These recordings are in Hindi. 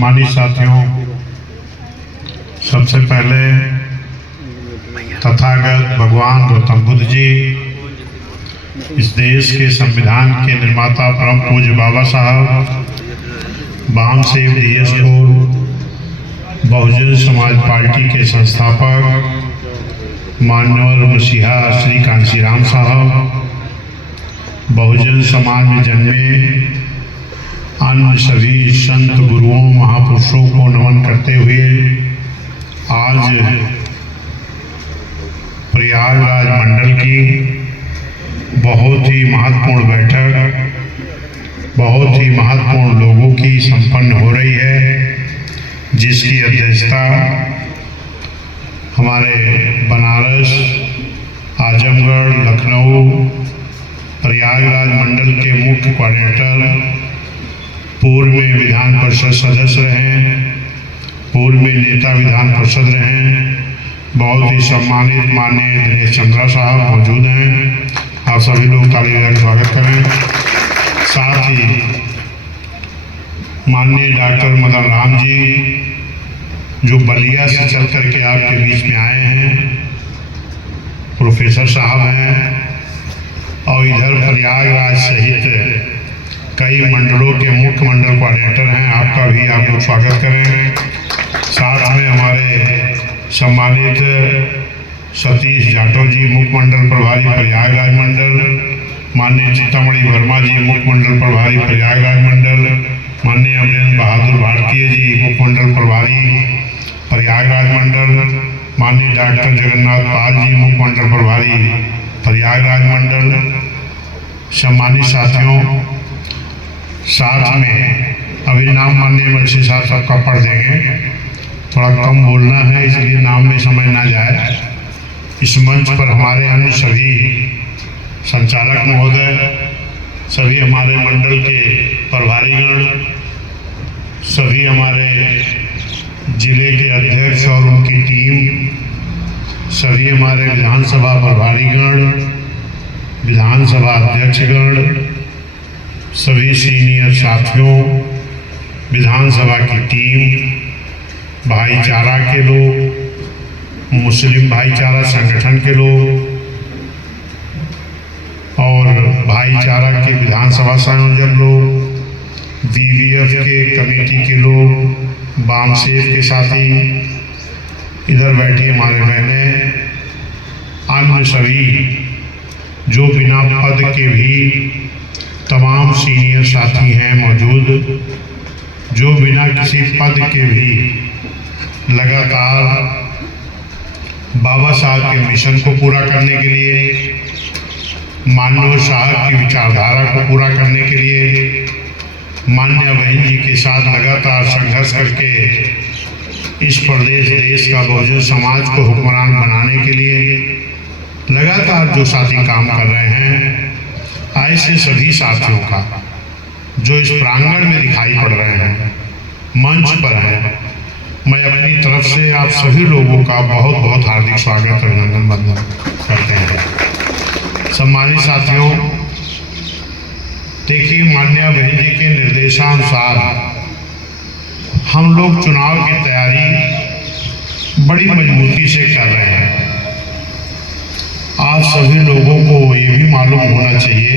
सम्मानित साथियों, सबसे पहले तथागत भगवान गौतम बुद्ध जी, इस देश के संविधान के निर्माता परम पूज्य बाबा साहब, बामसेव DS4, बहुजन समाज पार्टी के संस्थापक माननीय मसीहा श्री कांशीराम साहब, बहुजन समाज में जन्मे अन्य सभी संत गुरुओं महापुरुषों को नमन करते हुए आज प्रयागराज मंडल की बहुत ही महत्वपूर्ण बैठक, बहुत ही महत्वपूर्ण लोगों की संपन्न हो रही है, जिसकी अध्यक्षता हमारे बनारस, आजमगढ़, लखनऊ, प्रयागराज मंडल के मुख्य कोऑर्डिनेटर, पूर्व में विधान परिषद सदस्य रहे, पूर्व में नेता विधान परिषद रहे, बहुत ही सम्मानित माननीय दिनेश चंद्रा साहब मौजूद हैं। आप सभी लोग ताली बजाकर स्वागत करें। साथ ही माननीय डॉक्टर मदन राम जी, जो बलिया से चल करके आपके बीच में आए हैं, प्रोफेसर साहब हैं, और इधर प्रयागराज सहित कई मंडलों के मुख्य मंडल कोऑर्डिनेटर हैं। आपका भी आप लोग स्वागत करें। साथ में हमारे सम्मानित सतीश जाटव जी, मुख्य मंडल प्रभारी प्रयागराज मंडल, माननीय चिंतामणि वर्मा जी, मुख्य मंडल प्रभारी प्रयागराज मंडल, माननीय अमरेंद्र बहादुर भारतीय जी, मुख्य मंडल प्रभारी प्रयागराज मंडल, माननीय डॉक्टर जगन्नाथ पाल जी, मुख्य मंडल प्रभारी प्रयागराज मंडल। सम्मानित साथियों, साथ में अभी नाम माननीय मंत्री साहब सबका पढ़ देंगे, थोड़ा कम बोलना है इसलिए नाम में समय ना जाए। इस मंच पर हमारे अन्य सभी संचालक महोदय, सभी हमारे मंडल के प्रभारीगण, सभी हमारे जिले के अध्यक्ष और उनकी टीम, सभी हमारे विधानसभा प्रभारीगण, विधानसभा अध्यक्षगण, सभी सीनियर साथियों, विधानसभा की टीम, भाईचारा के लोग, मुस्लिम भाईचारा संगठन के लोग और भाईचारा के विधानसभा संयोजक लोग, BVF के कमेटी के लोग, बामसेव के साथी, इधर बैठी हमारे बहनें, अन्य सभी जो बिना पद के भी तमाम सीनियर साथी हैं मौजूद, जो बिना किसी पद के भी लगातार बाबा साहब के मिशन को पूरा करने के लिए, माननीय साहब की विचारधारा को पूरा करने के लिए, माननीय बहन जी के साथ लगातार संघर्ष करके इस प्रदेश देश का बहुजन समाज को हुक्मरान बनाने के लिए लगातार जो साथी काम कर रहे हैं, ऐसे सभी साथियों का जो इस प्रांगण में दिखाई पड़ रहे हैं, मंच पर हैं, मैं अपनी तरफ से आप सभी लोगों का बहुत बहुत हार्दिक स्वागत, अभिनंदन, वंदन करते हैं। सम्मानित साथियों, देखिए, माननीय बहन जी के निर्देशानुसार हम लोग चुनाव की तैयारी बड़ी मजबूती से कर रहे हैं। आज सभी लोगों को ये भी मालूम होना चाहिए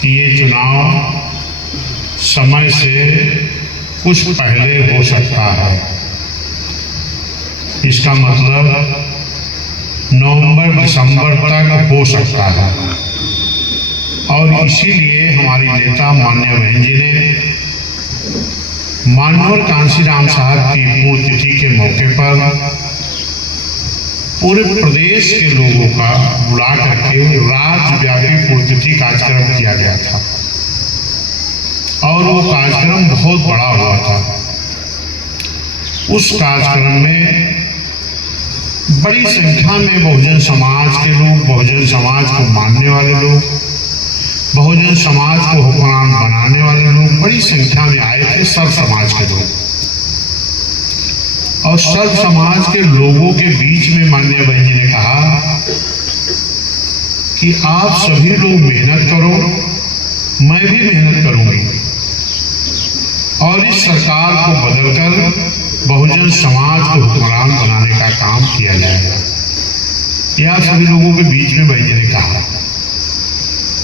कि ये चुनाव समय से कुछ पहले हो सकता है। इसका मतलब नवंबर दिसंबर तक हो सकता है, और इसीलिए हमारी नेता माननीय बहन जी ने माननीय कांशीराम साहब की पुण्यतिथि के मौके पर पूरे प्रदेश के लोगों का बुला करके राज्यव्यापी पुण्यतिथि कार्यक्रम किया गया था, और वो कार्यक्रम बहुत बड़ा हुआ था। उस कार्यक्रम में बड़ी संख्या में बहुजन समाज के लोग, बहुजन समाज को मानने वाले लोग, बहुजन समाज को हुक्मरान बनाने वाले लोग बड़ी संख्या में आए थे, सब समाज के लोग। और सब समाज के लोगों के बीच में माननीय बहन जी ने कहा कि आप सभी लोग मेहनत करो, मैं भी मेहनत करूंगी, और इस सरकार को बदलकर बहुजन समाज को हुक्मरान बनाने का काम किया जाएगा। यह सभी लोगों के बीच में बहन जी ने कहा।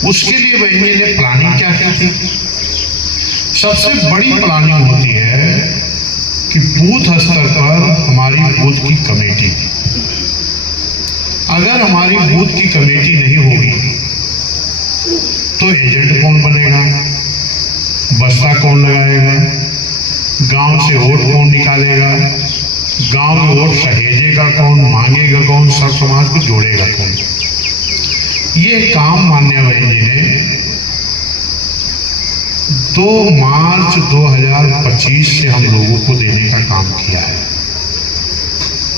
उसके लिए बहन जी ने प्लानिंग क्या की थी? सबसे बड़ी प्लानिंग होती है कि बूथ स्तर पर हमारी बूथ की कमेटी, अगर हमारी बूथ की कमेटी नहीं होगी तो एजेंट कौन बनेगा, बस्ता कौन लगाएगा, गांव से वोट कौन निकालेगा, गांव में वोट सहेजेगा कौन, मांगेगा कौन, सब समाज को जोड़ेगा कौन। ये काम माननीय बहन जी ने 2 मार्च 2025 से हम लोगों को देने का काम किया है।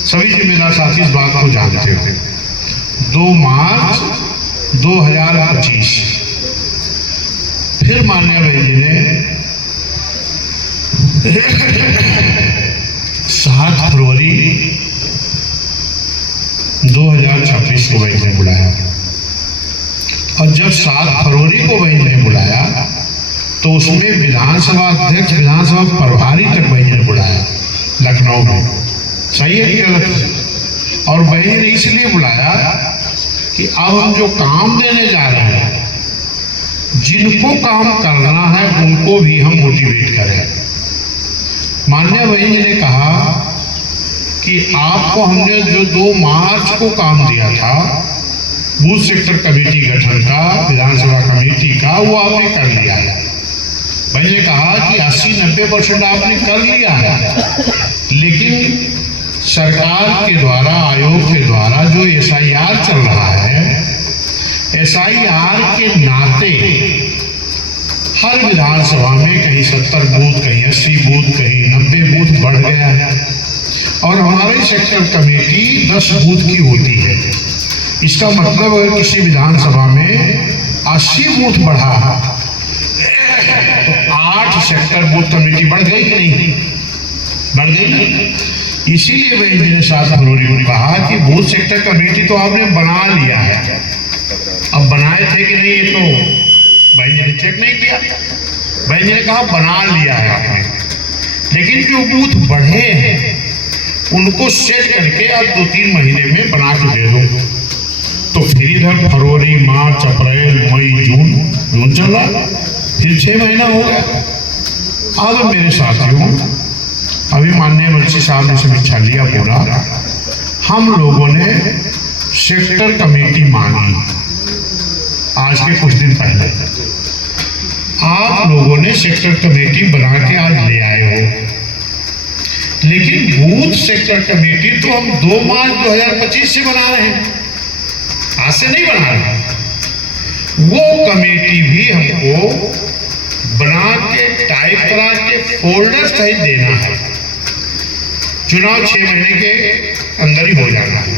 सभी जिम्मेदार साथी इस बात को जानते हो। 2 मार्च 2025 फिर माननीय बहन जी ने 7 फरवरी 2026 को बहन ने बुलाया। और जब 7 फरवरी को बहन ने बुलाया तो उसमें विधानसभा अध्यक्ष, विधानसभा प्रभारी तक बहन ने बुलाया लखनऊ में। सही है कि गलत? और बहन ने इसलिए बुलाया कि अब हम जो काम देने जा रहे हैं, जिनको काम करना है उनको भी हम मोटिवेट करें। माननीय बहन जी ने कहा कि आपको हमने जो 2 मार्च को काम दिया था बूथ सेक्टर कमेटी गठन का, विधानसभा कमेटी का, वो आपने कर लिया है। भाई ने कहा कि 80-90% आपने कर लिया है, लेकिन सरकार के द्वारा, आयोग के द्वारा जो SIR चल रहा है, SIR के नाते हर विधानसभा में कहीं 70 बूथ, कहीं 80 बूथ, कहीं 90 बूथ बढ़ गया है। और हमारी सेक्टर कमेटी 10 बूथ की होती है। इसका मतलब अगर किसी विधानसभा में 80 बूथ बढ़ा तो 8 सेक्टर बूथ कमेटी बढ़ गई कि नहीं? बढ़ गई ना। इसीलिए बहन जी ने 7 फरवरी को कहा कि बूथ सेक्टर कमेटी तो आपने बना लिया है। अब बनाए थे कि नहीं, ये तो भाई जी ने चेक नहीं किया। भाई जी ने कहा बना लिया है आपने, लेकिन जो बूथ बढ़े हैं उनको सेट करके आप 2-3 महीने में बना के दे दो। तो फिर इधर फरवरी, मार्च, अप्रैल, मई, जून चल रहा, फिर 6 महीना हो गया। अब मेरे साथियों, अभी माननीय मंत्री साहब ने समीक्षा लिया पूरा, हम लोगों ने सेक्टर कमेटी मांगी आज के कुछ दिन पहले। आप लोगों ने सेक्टर कमेटी बना के आज ले आए हो, लेकिन बूथ सेक्टर कमेटी तो हम 2 मार्च 2025 से बना रहे हैं, आज से नहीं बना रहे। वो कमेटी भी हमको बना के, टाइप करा के, फोल्डर सहित देना है। चुनाव 6 महीने के अंदर ही हो जाना है।